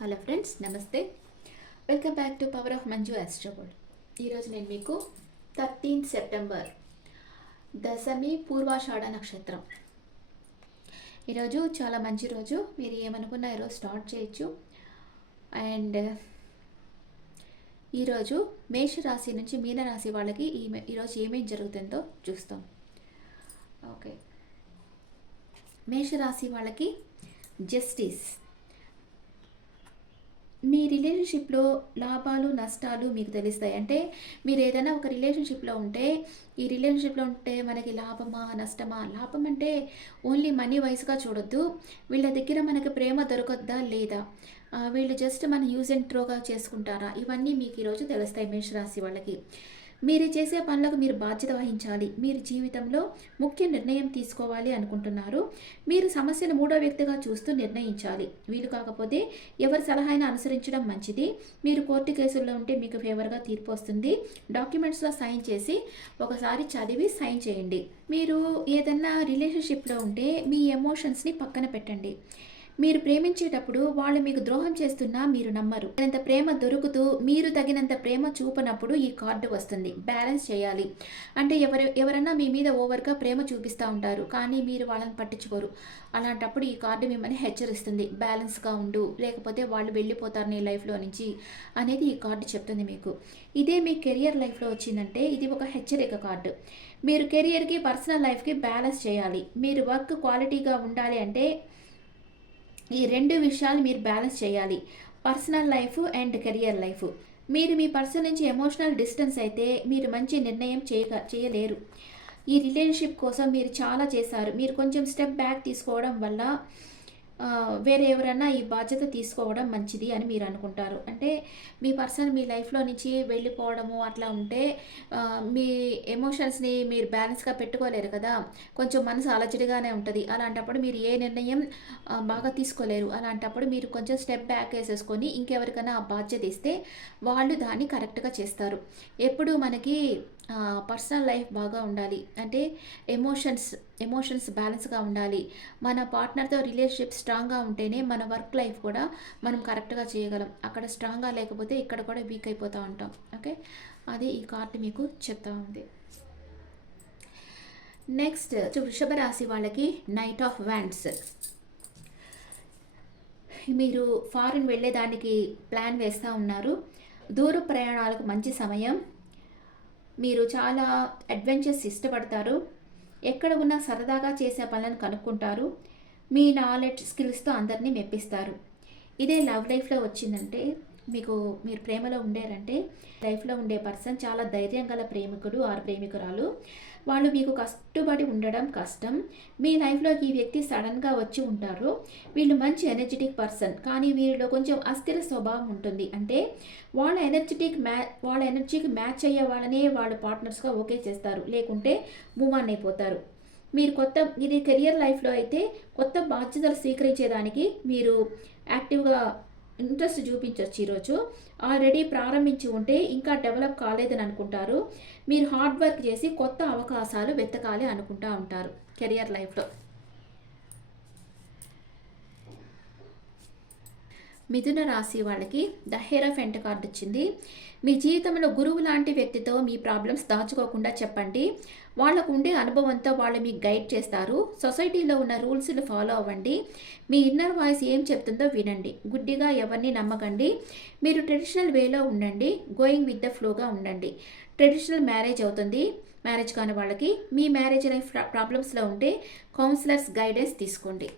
Hello friends నమస్తే. Welcome back to power of Manju astro bowl ఈరోజు నేను మీకు థర్టీన్త్ సెప్టెంబర్ దశమి పూర్వాషాఢ నక్షత్రం. ఈరోజు చాలా మంచి రోజు. మీరు ఏమనుకున్నా ఈరోజు స్టార్ట్ చేయొచ్చు. అండ్ ఈరోజు మేషరాశి నుంచి మీనరాశి వాళ్ళకి ఈ ఈరోజు ఏమేం జరుగుతుందో చూస్తాం. ఓకే మేషరాశి వాళ్ళకి జస్టిస్ మీ రిలేషన్షిప్లో లాభాలు నష్టాలు మీకు తెలుస్తాయి. అంటే మీరు ఏదైనా ఒక రిలేషన్షిప్లో ఉంటే ఈ రిలేషన్షిప్లో ఉంటే మనకి లాభమా నష్టమా? లాభం అంటే ఓన్లీ మనీ వైస్గా చూడొద్దు. వీళ్ళ దగ్గర మనకి ప్రేమ దొరకద్దా లేదా? వీళ్ళు జస్ట్ మన యూజ్ అండ్ త్రోగా చేసుకుంటారా? ఇవన్నీ మీకు ఈరోజు తెలుస్తాయి మేషరాశి వాళ్ళకి. మీరు చేసే పనులకు మీరు బాధ్యత వహించాలి. మీరు జీవితంలో ముఖ్య నిర్ణయం తీసుకోవాలి అనుకుంటున్నారు. మీరు సమస్యను మూడో వ్యక్తిగా చూస్తూ నిర్ణయించాలి. వీలు కాకపోతే ఎవరి సలహాను అనుసరించడం మంచిది. మీరు కోర్టు కేసుల్లో ఉంటే మీకు ఫేవర్గా తీర్పు వస్తుంది. డాక్యుమెంట్స్లో సైన్ చేసి ఒకసారి చదివి సైన్ చేయండి. మీరు ఏదన్నా రిలేషన్షిప్లో ఉంటే మీ ఎమోషన్స్ని పక్కన పెట్టండి. మీరు ప్రేమించేటప్పుడు వాళ్ళు మీకు ద్రోహం చేస్తున్నా మీరు నమ్మరు. తగినంత ప్రేమ దొరుకుతూ మీరు తగినంత ప్రేమ చూపనప్పుడు ఈ కార్డు వస్తుంది. బ్యాలెన్స్ చేయాలి. అంటే ఎవరు ఎవరన్నా మీ మీద ఓవర్గా ప్రేమ చూపిస్తూ ఉంటారు. కానీ మీరు వాళ్ళని పట్టించుకోరు. అలాంటప్పుడు ఈ కార్డు మిమ్మల్ని హెచ్చరిస్తుంది. బ్యాలెన్స్గా ఉండు. లేకపోతే వాళ్ళు వెళ్ళిపోతారు నీ లైఫ్లో నుంచి అనేది ఈ కార్డు చెప్తుంది మీకు. ఇదే మీ కెరియర్ లైఫ్లో వచ్చిందంటే ఇది ఒక హెచ్చరిక కార్డు. మీరు కెరియర్కి పర్సనల్ లైఫ్కి బ్యాలెన్స్ చేయాలి. మీరు వర్క్ క్వాలిటీగా ఉండాలి అంటే ఈ రెండు విషయాలు మీరు బ్యాలెన్స్ చేయాలి. Personal life and career life. మీరు మీ పర్సన్ నుంచి ఎమోషనల్ డిస్టెన్స్ అయితే మీరు మంచి నిర్ణయం చేయక చేయలేరు. ఈ రిలేషన్షిప్ కోసం మీరు చాలా చేశారు. మీరు కొంచెం స్టెప్ బ్యాక్ తీసుకోవడం వల్ల వేరే ఎవరైనా ఈ బాధ్యత తీసుకోవడం మంచిది అని మీరు అనుకుంటారు. అంటే మీ పర్సన్ మీ లైఫ్లో నుంచి వెళ్ళిపోవడము అట్లా ఉంటే మీ ఎమోషన్స్ని మీరు బ్యాలెన్స్గా పెట్టుకోలేరు కదా. కొంచెం మనసు అలజడిగానే ఉంటుంది. అలాంటప్పుడు మీరు ఏ నిర్ణయం బాగా తీసుకోలేరు. అలాంటప్పుడు మీరు కొంచెం స్టెప్ బ్యాక్ వేసేసుకొని ఇంకెవరికైనా ఆ బాధ్యత ఇస్తే వాళ్ళు దాన్ని కరెక్ట్గా చేస్తారు. ఎప్పుడు మనకి పర్సనల్ లైఫ్ బాగా ఉండాలి. అంటే ఎమోషన్స్ ఎమోషన్స్ బ్యాలెన్స్గా ఉండాలి. మన పార్ట్నర్తో రిలేషన్షిప్ స్ట్రాంగ్గా ఉంటేనే మన వర్క్ లైఫ్ కూడా మనం కరెక్ట్గా చేయగలం. అక్కడ స్ట్రాంగ్గా లేకపోతే ఇక్కడ కూడా వీక్ అయిపోతూ ఉంటాం. ఓకే అది ఈ కార్డు మీకు చెప్తా ఉంది. నెక్స్ట్ వృషభ రాశి వాళ్ళకి నైట్ ఆఫ్ వ్యాండ్స్ మీరు ఫారిన్ వెళ్ళేదానికి ప్లాన్ వేస్తూ ఉన్నారు. దూర ప్రయాణాలకు మంచి సమయం. మీరు చాలా అడ్వెంచర్స్ ఇష్టపడతారు. ఎక్కడ ఉన్నా సరదాగా చేసే పనులను కనుక్కుంటారు. మీ నాలెడ్జ్ స్కిల్స్తో అందరినీ మెప్పిస్తారు. ఇదే లవ్ లైఫ్లో వచ్చిందంటే మీకు మీరు ప్రేమలో ఉండారంటే లైఫ్లో ఉండే పర్సన్ చాలా ధైర్యం గల ప్రేమికుడు ఆరు ప్రేమికురాలు. వాళ్ళు మీకు కష్టపడి ఉండడం కష్టం. మీ లైఫ్లోకి ఈ వ్యక్తి సడన్గా వచ్చి ఉంటారు. వీళ్ళు మంచి ఎనర్జెటిక్ పర్సన్. కానీ వీరిలో కొంచెం అస్థిర స్వభావం ఉంటుంది. అంటే వాళ్ళ ఎనర్జెటిక్ మ్యా వాళ్ళ ఎనర్జీకి మ్యాచ్ అయ్యే వాళ్ళనే వాళ్ళు పార్ట్నర్స్గా ఓకే చేస్తారు. లేకుంటే మూవ్ ఆన్ అయిపోతారు. మీరు కొత్త ఇది కెరియర్ లైఫ్లో అయితే కొత్త బాధ్యతలు స్వీకరించేదానికి మీరు యాక్టివ్గా ఇంట్రెస్ట్ చూపించవచ్చు ఈరోజు. ఆల్రెడీ ప్రారంభించి ఉంటే ఇంకా డెవలప్ కాలేదని అనుకుంటారు. మీరు హార్డ్ వర్క్ చేసి కొత్త అవకాశాలు వెతకాలి అనుకుంటా ఉంటారు కెరియర్ లైఫ్లో. మిథున రాశి వాళ్ళకి the hierophant card వచ్చింది మీ జీవితంలో గురువు లాంటి వ్యక్తితో మీ ప్రాబ్లమ్స్ దాచుకోకుండా చెప్పండి. వాళ్ళకు ఉండే అనుభవంతో వాళ్ళు మీకు గైడ్ చేస్తారు. సొసైటీలో ఉన్న రూల్స్ని ఫాలో అవ్వండి. మీ ఇన్నర్ వాయిస్ ఏం చెప్తుందో వినండి. గుడ్డిగా ఎవరిని నమ్మకండి. మీరు ట్రెడిషనల్ వేలో ఉండండి. గోయింగ్ విత్ ద ఫ్లోగా ఉండండి. ట్రెడిషనల్ మ్యారేజ్ అవుతుంది. మ్యారేజ్ కాని వాళ్ళకి మీ మ్యారేజ్ లైఫ్ ప్రాబ్లమ్స్లో ఉంటే కౌన్సిలర్స్ గైడెన్స్ తీసుకోండి.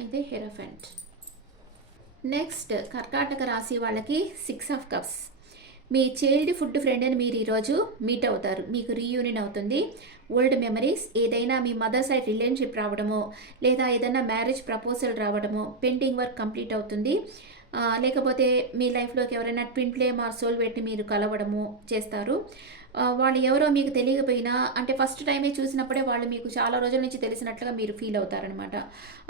ఇదే హెరోఫెంట్. నెక్స్ట్ కర్కాటక రాశి వాళ్ళకి సిక్స్ ఆఫ్ కప్స్. మీ చైల్డ్ ఫుడ్ ఫ్రెండ్ అని మీరు ఈరోజు మీట్ అవుతారు. మీకు రీయూనియన్ అవుతుంది. ఓల్డ్ మెమరీస్ ఏదైనా మీ మదర్ సైడ్ రిలేషన్షిప్ రావడమో లేదా ఏదైనా మ్యారేజ్ ప్రపోజల్ రావడమో పెండింగ్ వర్క్ కంప్లీట్ అవుతుంది. లేకపోతే మీ లైఫ్లోకి ఎవరైనా ట్విన్ ఫ్లేమ్ ఆర్ సోల్ పెట్టి మీరు కలవడము చేస్తారు. వాళ్ళు ఎవరో మీకు తెలియకపోయినా అంటే ఫస్ట్ టైమే చూసినప్పుడే వాళ్ళు మీకు చాలా రోజుల నుంచి తెలిసినట్లుగా మీరు ఫీల్ అవుతారనమాట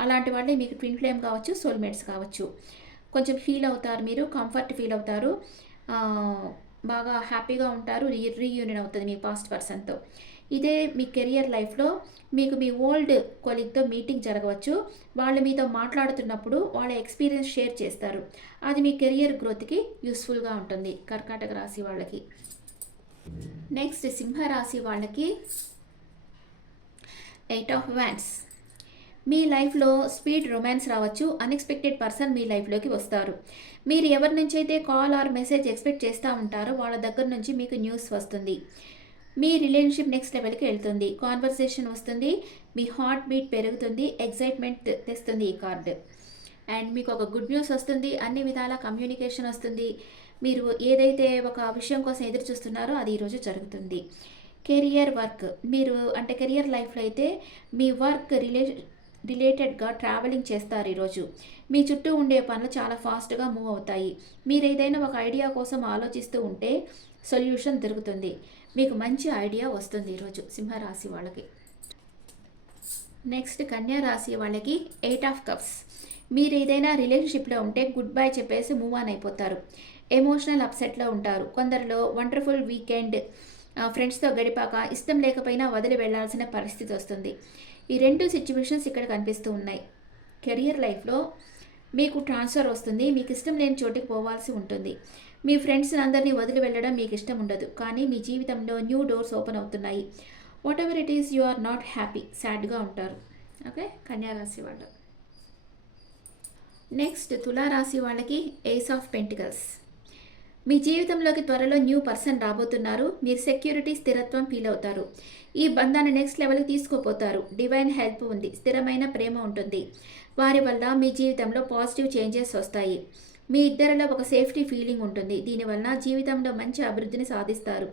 అలాంటి వాళ్ళే మీకు ట్విన్ ఫ్లేమ్ కావచ్చు సోల్మేట్స్ కావచ్చు. కొంచెం ఫీల్ అవుతారు మీరు కంఫర్ట్ ఫీల్ అవుతారు. బాగా హ్యాపీగా ఉంటారు రీ రీయూనియన్ అవుతుంది మీ పాస్ట్ పర్సన్తో. ఇదే మీ కెరియర్ లైఫ్లో మీకు మీ ఓల్డ్ కొలీగ్తో మీటింగ్ జరగవచ్చు. వాళ్ళు మీతో మాట్లాడుతున్నప్పుడు వాళ్ళ ఎక్స్పీరియన్స్ షేర్ చేస్తారు. అది మీ కెరియర్ గ్రోత్కి యూస్ఫుల్గా ఉంటుంది కర్కాటక రాశి వాళ్ళకి. నెక్స్ట్ సింహరాశి వాళ్ళకి ఎయిట్ ఆఫ్ వ్యాన్స్ మీ లైఫ్లో స్పీడ్ రొమాన్స్ రావచ్చు. అన్ఎక్స్పెక్టెడ్ పర్సన్ మీ లైఫ్లోకి వస్తారు. మీరు ఎవరి నుంచి అయితే కాల్ ఆర్ మెసేజ్ ఎక్స్పెక్ట్ చేస్తూ ఉంటారో వాళ్ళ దగ్గర నుంచి మీకు న్యూస్ వస్తుంది. మీ రిలేషన్షిప్ నెక్స్ట్ లెవెల్కి వెళ్తుంది. కాన్వర్సేషన్ వస్తుంది. మీ హార్ట్ బీట్ పెరుగుతుంది. ఎగ్జైట్మెంట్ తెస్తుంది ఈ కార్డు. అండ్ మీకు ఒక గుడ్ న్యూస్ వస్తుంది. అన్ని విధాల కమ్యూనికేషన్ వస్తుంది. మీరు ఏదైతే ఒక విషయం కోసం ఎదురు చూస్తున్నారో అది ఈరోజు జరుగుతుంది. Career work. మీరు అంటే కెరియర్ లైఫ్లో అయితే మీ వర్క్ రిలే రిలేటెడ్గా ట్రావెలింగ్ చేస్తారు ఈరోజు. మీ చుట్టూ ఉండే పనులు చాలా ఫాస్ట్గా మూవ్ అవుతాయి. మీరు ఏదైనా ఒక ఐడియా కోసం ఆలోచిస్తూ ఉంటే సొల్యూషన్ దొరుకుతుంది. మీకు మంచి ఐడియా వస్తుంది ఈరోజు సింహరాశి వాళ్ళకి. నెక్స్ట్ కన్యా రాశి వాళ్ళకి ఎయిట్ ఆఫ్ కప్స్. మీరు ఏదైనా రిలేషన్షిప్లో ఉంటే గుడ్ బై చెప్పేసి మూవ్ ఆన్ అయిపోతారు. ఎమోషనల్ అప్సెట్లో ఉంటారు. కొందరిలో వండర్ఫుల్ వీకెండ్ ఫ్రెండ్స్తో గడిపాక ఇష్టం లేకపోయినా వదిలి వెళ్ళాల్సిన పరిస్థితి వస్తుంది. ఈ రెండు సిచ్యువేషన్స్ ఇక్కడ కనిపిస్తూ ఉన్నాయి. కెరియర్ లైఫ్లో మీకు ట్రాన్స్ఫర్ వస్తుంది. మీకు ఇష్టం లేని చోటుకి పోవాల్సి ఉంటుంది. మీ ఫ్రెండ్స్ అందరినీ వదిలి వెళ్ళడం మీకు ఇష్టం ఉండదు. కానీ మీ జీవితంలో న్యూ డోర్స్ ఓపెన్ అవుతున్నాయి. Whatever it is you are not happy సాడ్గా ఉంటారు. ఓకే? కన్యారాశి వాళ్ళు. నెక్స్ట్ తులారాశి వాళ్ళకి ఏస్ ఆఫ్ పెంటికల్స్ మీ జీవితంలోకి త్వరలో న్యూ పర్సన్ రాబోతున్నారు. మీరు సెక్యూరిటీ స్థిరత్వం ఫీల్ అవుతారు. ఈ బంధాన్ని నెక్స్ట్ లెవెల్కి తీసుకుపోతారు. డివైన్ హెల్ప్ ఉంది. స్థిరమైన ప్రేమ ఉంటుంది. వారి వల్ల మీ జీవితంలో పాజిటివ్ చేంజెస్ వస్తాయి. మీ ఇద్దరిలో ఒక సేఫ్టీ ఫీలింగ్ ఉంటుంది. దీనివల్ల జీవితంలో మంచి అభివృద్ధిని సాధిస్తారు.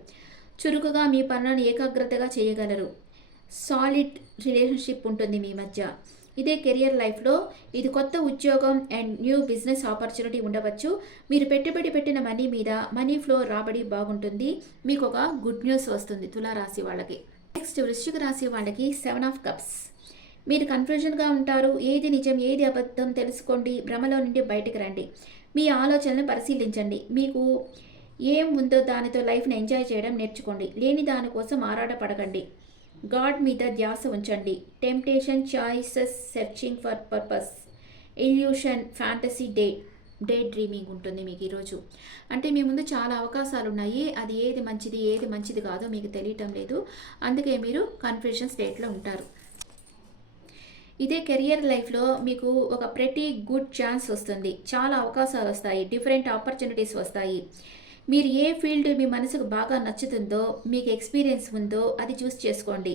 చురుకుగా మీ పనులను ఏకాగ్రతగా చేయగలరు. సాలిడ్ రిలేషన్షిప్ ఉంటుంది మీ మధ్య. ఇదే కెరియర్ లైఫ్లో ఇది కొత్త ఉద్యోగం అండ్ న్యూ బిజినెస్ ఆపర్చునిటీ ఉండవచ్చు. మీరు పెట్టుబడి పెట్టిన మనీ మీద మనీ ఫ్లో రాబడి బాగుంటుంది. మీకు ఒక గుడ్ న్యూస్ వస్తుంది తులారాశి వాళ్ళకి. నెక్స్ట్ వృశ్చిక రాశి వాళ్ళకి సెవెన్ ఆఫ్ కప్స్. మీరు కన్ఫ్యూజన్గా ఉంటారు. ఏది నిజం ఏది అబద్ధం తెలుసుకోండి. భ్రమలో నుండి బయటకు రండి. మీ ఆలోచనలను పరిశీలించండి. మీకు ఏం ఉందో దానితో లైఫ్ని ఎంజాయ్ చేయడం నేర్చుకోండి. లేని దానికోసం ఆరాటపడకండి. గాడ్ మీద ధ్యాస ఉంచండి. Temptation choices searching for purpose illusion fantasy day day dreaming ఉంటుంది మీకు ఈరోజు. అంటే మీ ముందు చాలా అవకాశాలు ఉన్నాయి అది ఏది మంచిది ఏది మంచిది కాదో మీకు తెలియటం లేదు. అందుకే మీరు కన్ఫ్యూషన్ స్టేట్లో ఉంటారు. ఇదే కెరియర్ లైఫ్లో మీకు ఒక ప్రతి గుడ్ ఛాన్స్ వస్తుంది. చాలా అవకాశాలు వస్తాయి. డిఫరెంట్ ఆపర్చునిటీస్ వస్తాయి. మీరు ఏ ఫీల్డ్ మీ మనసుకు బాగా నచ్చుతుందో మీకు ఎక్స్పీరియన్స్ ఉందో అది చూస్ చేసుకోండి.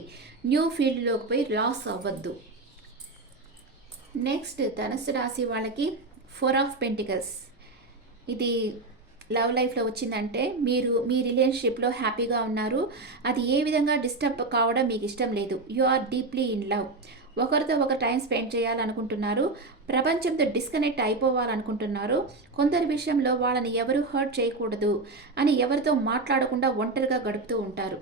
న్యూ ఫీల్డ్లోకి పోయి లాస్ అవ్వద్దు. నెక్స్ట్ ధనుసు రాశి వాళ్ళకి ఫోర్ ఆఫ్ పెంటికల్స్. ఇది లవ్ లైఫ్లో వచ్చిందంటే మీరు మీ రిలేషన్షిప్లో హ్యాపీగా ఉన్నారు. అది ఏ విధంగా డిస్టర్బ్ కావడం మీకు ఇష్టం లేదు. You are deeply in love. ఒకరితో ఒక టైం స్పెండ్ చేయాలనుకుంటున్నారు ప్రపంచంతో డిస్కనెక్ట్ అయిపోవాలనుకుంటున్నారు కొందరి విషయంలో వాళ్ళని ఎవరు హర్ట్ చేయకూడదు అని ఎవరితో మాట్లాడకుండా ఒంటరిగా గడుపుతూ ఉంటారు.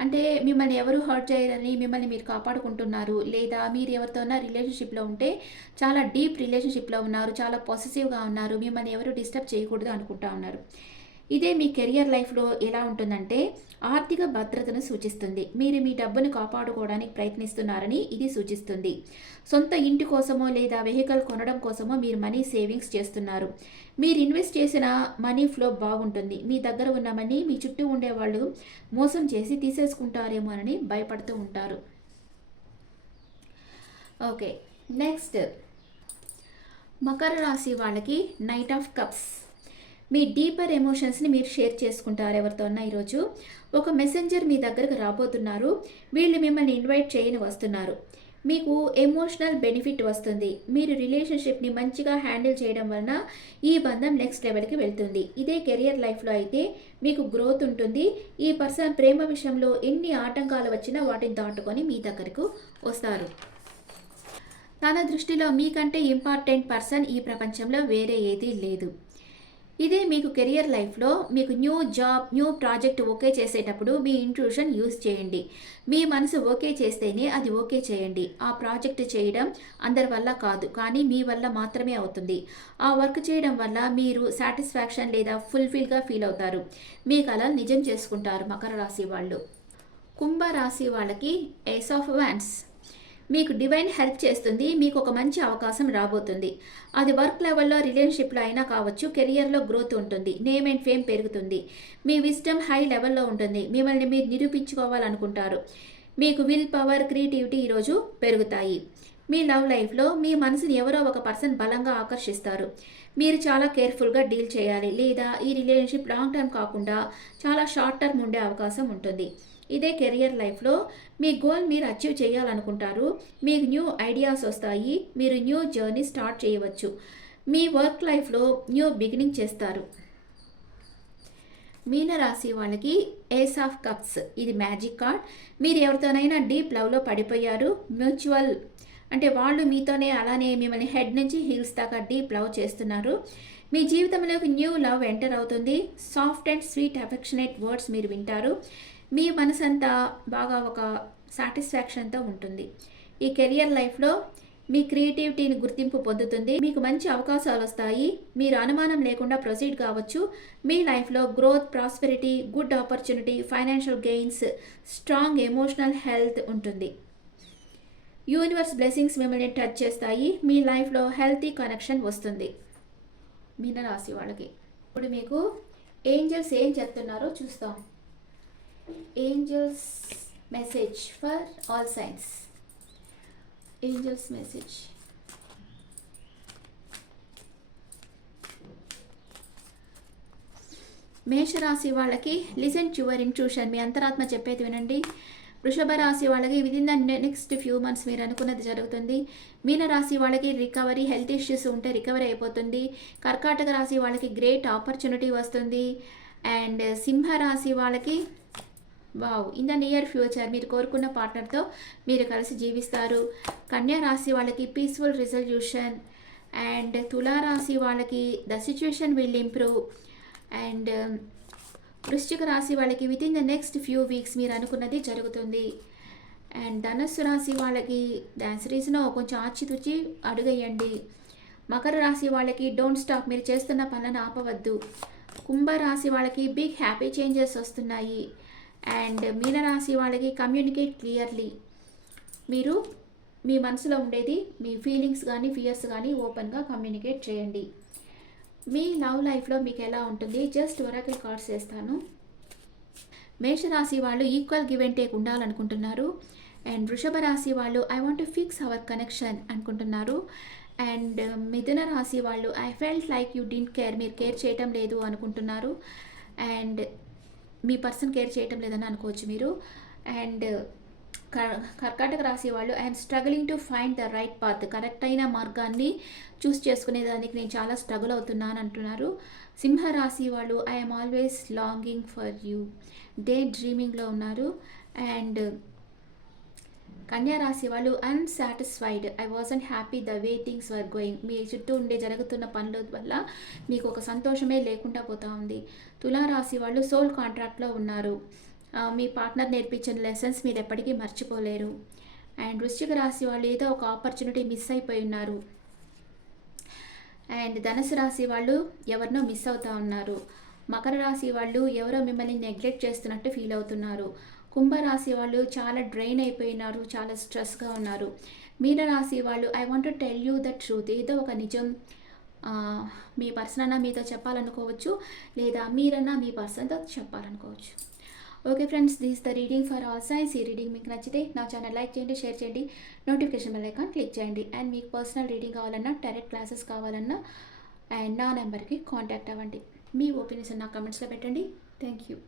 అంటే మిమ్మల్ని ఎవరు హర్ట్ చేయరని మిమ్మల్ని మీరు కాపాడుకుంటున్నారు లేదా మీరు ఎవరితోనా రిలేషన్షిప్లో ఉంటే చాలా డీప్ రిలేషన్షిప్లో ఉన్నారు చాలా పాజిటివ్గా ఉన్నారు మిమ్మల్ని ఎవరు డిస్టర్బ్ చేయకూడదు అనుకుంటా ఉన్నారు. ఇదే మీ కెరియర్ లైఫ్లో ఎలా ఉంటుందంటే ఆర్థిక భద్రతను సూచిస్తుంది. మీరు మీ డబ్బును కాపాడుకోవడానికి ప్రయత్నిస్తున్నారని ఇది సూచిస్తుంది. సొంత ఇంటి కోసమో లేదా వెహికల్ కొనడం కోసమో మీరు మనీ సేవింగ్స్ చేస్తున్నారు. మీరు ఇన్వెస్ట్ చేసిన మనీ ఫ్లో బాగుంటుంది. మీ దగ్గర ఉన్న మనీ మీ చుట్టూ ఉండే వాళ్ళు మోసం చేసి తీసేసుకుంటారేమో అని భయపడుతూ ఉంటారు. Okay next. మకర రాశి వాళ్ళకి నైట్ ఆఫ్ కప్స్. మీ డీపర్ ఎమోషన్స్ని మీరు షేర్ చేసుకుంటారు ఎవరితో అన్నా ఈరోజు. ఒక మెసెంజర్ మీ దగ్గరకు రాబోతున్నారు. వీళ్ళు మిమ్మల్ని ఇన్వైట్ చేయని వస్తున్నారు. మీకు ఎమోషనల్ బెనిఫిట్ వస్తుంది. మీరు రిలేషన్షిప్ని మంచిగా హ్యాండిల్ చేయడం వలన ఈ బంధం నెక్స్ట్ లెవెల్కి వెళ్తుంది. ఇదే కెరియర్ లైఫ్లో అయితే మీకు గ్రోత్ ఉంటుంది. ఈ పర్సన్ ప్రేమ విషయంలో ఎన్ని ఆటంకాలు వచ్చినా వాటిని దాటుకొని మీ దగ్గరకు వస్తారు. తన దృష్టిలో మీకంటే ఇంపార్టెంట్ పర్సన్ ఈ ప్రపంచంలో వేరే ఏదీ లేదు. ఇదే మీకు కెరియర్ లైఫ్లో మీకు new job new project okay చేసేటప్పుడు మీ ఇంట్రూషన్ యూజ్ చేయండి. మీ మనసు ఓకే చేస్తేనే అది ఓకే చేయండి. ఆ ప్రాజెక్ట్ చేయడం అందరి వల్ల కాదు కానీ మీ వల్ల మాత్రమే అవుతుంది. ఆ వర్క్ చేయడం వల్ల మీరు సాటిస్ఫాక్షన్ లేదా ఫుల్ఫిల్గా ఫీల్ అవుతారు. మీ కళ నిజం చేసుకుంటారు మకర రాశి వాళ్ళు. కుంభ రాశి వాళ్ళకి ఏస్ ఆఫ్ వ్యాన్స్ మీకు డివైన్ హెల్ప్ చేస్తుంది మీకు ఒక మంచి అవకాశం రాబోతుంది. అది వర్క్ లెవెల్లో రిలేషన్షిప్లో అయినా కావచ్చు కెరియర్లో గ్రోత్ ఉంటుంది నేమ్ అండ్ ఫేమ్ పెరుగుతుంది. మీ విజ్డమ్ హై లెవెల్లో ఉంటుంది మిమ్మల్ని మీరు నిరూపించుకోవాలనుకుంటారు. మీకు విల్ పవర్ క్రియేటివిటీ ఈరోజు పెరుగుతాయి. మీ లవ్ లైఫ్లో మీ మనసుని ఎవరో ఒక పర్సన్ బలంగా ఆకర్షిస్తారు. మీరు చాలా కేర్ఫుల్గా డీల్ చేయాలి లేదా ఈ రిలేషన్షిప్ లాంగ్ టర్మ్ కాకుండా చాలా షార్ట్ టర్మ్ ఉండే అవకాశం ఉంటుంది. ఇదే కెరియర్ లైఫ్లో మీ గోల్ మీరు అచీవ్ చేయాలనుకుంటారు. మీకు న్యూ ఐడియాస్ వస్తాయి. మీరు న్యూ జర్నీ స్టార్ట్ చేయవచ్చు. మీ వర్క్ లైఫ్లో న్యూ బిగినింగ్ చేస్తారు. మీనరాశి వాళ్ళకి ఏస్ ఆఫ్ కప్స్. ఇది మ్యాజిక్ కార్డ్. మీరు ఎవరితోనైనా డీప్ లవ్లో పడిపోయారు. మ్యూచువల్ అంటే వాళ్ళు మీతోనే అలానే మిమ్మల్ని హెడ్ నుంచి హీల్స్ దాకా డీప్ లవ్ చేస్తున్నారు. మీ జీవితంలోకి న్యూ లవ్ ఎంటర్ అవుతుంది. Soft and sweet affectionate words మీరు వింటారు. మీ మనసంతా బాగా ఒక సాటిస్ఫాక్షన్తో ఉంటుంది. ఈ కెరియర్ లైఫ్లో మీ క్రియేటివిటీని గుర్తింపు పొందుతుంది. మీకు మంచి అవకాశాలు వస్తాయి మీరు అనుమానం లేకుండా ప్రొసీడ్ కావచ్చు. మీ లైఫ్లో growth prosperity good opportunity financial gains strong emotional health ఉంటుంది. యూనివర్స్ బ్లెస్సింగ్స్ మిమ్మల్ని టచ్ చేస్తాయి. మీ లైఫ్లో హెల్తీ కనెక్షన్ వస్తుంది. మీనరాశి వాళ్ళకి. ఇప్పుడు మీకు ఏంజల్స్ ఏం చెప్తున్నారో చూస్తాం. Angels message for all signs angels message మేషరాశి వాళ్ళకి లిసన్ యువర్ ఇంట్యూషన్ మీ అంతరాత్మ చెప్పేది వినండి. వృషభ రాశి వాళ్ళకి within the next few months మీరు అనుకున్నది జరుగుతుంది. మీనరాశి వాళ్ళకి రికవరీ హెల్త్ ఇష్యూస్ ఉంటే రికవరీ అయిపోతుంది. కర్కాటక రాశి వాళ్ళకి గ్రేట్ ఆపర్చునిటీ వస్తుంది. అండ్ సింహ రాశి వాళ్ళకి wow. In the near future మీరు కోరుకున్న పార్ట్నర్తో మీరు కలిసి జీవిస్తారు. కన్యా రాశి వాళ్ళకి పీస్ఫుల్ రిజల్యూషన్ అండ్ తులా రాశి వాళ్ళకి the situation will improve and వృశ్చిక రాశి వాళ్ళకి within the next few weeks మీరు అనుకున్నది జరుగుతుంది. అండ్ ధనస్సు రాశి వాళ్ళకి డాన్స్ రీజ్నో కొంచెం ఆచితూచి అడుగేయండి. మకర రాశి వాళ్ళకి డోంట్ స్టాప్ మీరు చేస్తున్న పనులను ఆపవద్దు. కుంభ రాశి వాళ్ళకి బిగ్ హ్యాపీ చేంజెస్ వస్తున్నాయి. అండ్ మీనరాశి వాళ్ళకి కమ్యూనికేట్ క్లియర్లీ మీరు మీ మనసులో ఉండేది మీ ఫీలింగ్స్ కానీ ఫియర్స్ కానీ ఓపెన్గా కమ్యూనికేట్ చేయండి. మీ లవ్ లైఫ్లో మీకు ఎలా ఉంటుంది? జస్ట్ ఒరాకిల్ కార్డ్స్ వేస్తాను. మేషరాశి వాళ్ళు ఈక్వల్ గివ్ అండ్ టేక్ ఉండాలనుకుంటున్నారు. అండ్ వృషభ రాశి వాళ్ళు I want to fix our connection అనుకుంటున్నారు. అండ్ మిథున రాశి వాళ్ళు I felt like you didn't care మీరు కేర్ చేయటం లేదు అనుకుంటున్నారు. అండ్ మీ పర్సన్ కేర్ చేయటం లేదని అనుకోవచ్చు మీరు. అండ్ కర్కాటక రాశి వాళ్ళు I'm struggling to find the right path correct అయిన మార్గాన్ని చూస్ చేసుకునేదానికి నేను చాలా స్ట్రగుల్ అవుతున్నాను అంటున్నారు. సింహ రాశి వాళ్ళు I'm always longing for you day డ్రీమింగ్లో ఉన్నారు. అండ్ కన్యా రాశి వాళ్ళు unsatisfied I wasn't happy the way things were going మీ చుట్టూ ఉండే జరుగుతున్న పనుల వల్ల మీకు ఒక సంతోషమే లేకుండా పోతా ఉంది. తులారాశి వాళ్ళు సోల్ కాంట్రాక్ట్లో ఉన్నారు. మీ పార్ట్నర్ నేర్పించిన లెసన్స్ మీరు ఎప్పటికీ మర్చిపోలేరు. అండ్ వృశ్చిక రాశి వాళ్ళు ఏదో ఒక ఆపర్చునిటీ మిస్ అయిపోయి ఉన్నారు. అండ్ ధనుసు రాశి వాళ్ళు ఎవరినో మిస్ అవుతా ఉన్నారు. మకర రాశి వాళ్ళు ఎవరో మిమ్మల్ని నెగ్లెక్ట్ చేస్తున్నట్టు ఫీల్ అవుతున్నారు. కుంభరాశి వాళ్ళు చాలా డ్రైన్ అయిపోయినారు చాలా స్ట్రెస్గా ఉన్నారు. మీనరాశి వాళ్ళు I want to tell you the truth ఏదో ఒక నిజం మీ పర్సన్ అన్నా మీతో చెప్పాలనుకోవచ్చు లేదా మీరన్నా మీ పర్సన్తో చెప్పాలనుకోవచ్చు. Okay friends this the reading for all signs ఈ రీడింగ్ మీకు నచ్చితే నా ఛానల్ లైక్ చేయండి షేర్ చేయండి నోటిఫికేషన్ బెల్ ఐకాన్ క్లిక్ చేయండి. అండ్ మీకు పర్సనల్ రీడింగ్ కావాలన్నా డైరెక్ట్ క్లాసెస్ కావాలన్నా అండ్ నా నెంబర్కి కాంటాక్ట్ అవ్వండి. మీ ఒపీనియన్స్ నా కమెంట్స్లో పెట్టండి. Thank you